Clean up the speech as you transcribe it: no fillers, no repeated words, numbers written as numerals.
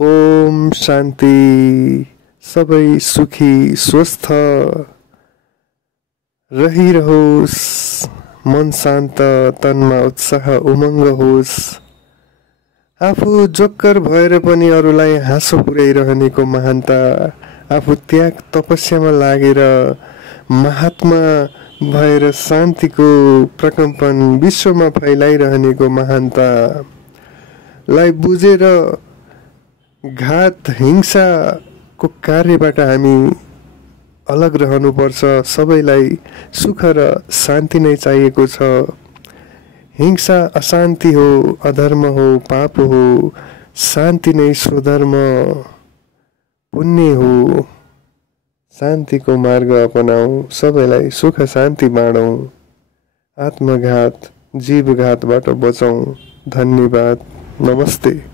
ओम शान्ति। सबै सुखी स्वस्थ रहिरहोस्। मन शान्त, तनमा उत्साह उमङ्ग होस्। आफू जोक्कर भएर पनि अरूलाई हाँसो पुर्याइरहनेको महानता, आफू त्याग तपस्यामा लागेर महात्मा भएर शान्तिको प्रकम्पन विश्वमा फैलाइरहनेको महानतालाई बुझेर घात हिंसाको कार्यबाट हामी अलग रहनुपर्छ। सबैलाई सुख र शान्ति नै चाहिएको छ। हिंसा अशान्ति हो, अधर्म हो, पाप हो। शान्ति नै स्वधर्म पुण्य हो। शान्तिको मार्ग अपनाऊ, सबैलाई सुख शान्ति बाँडौँ। आत्मघात जीवघातबाट बचौँ। धन्यवाद। नमस्ते।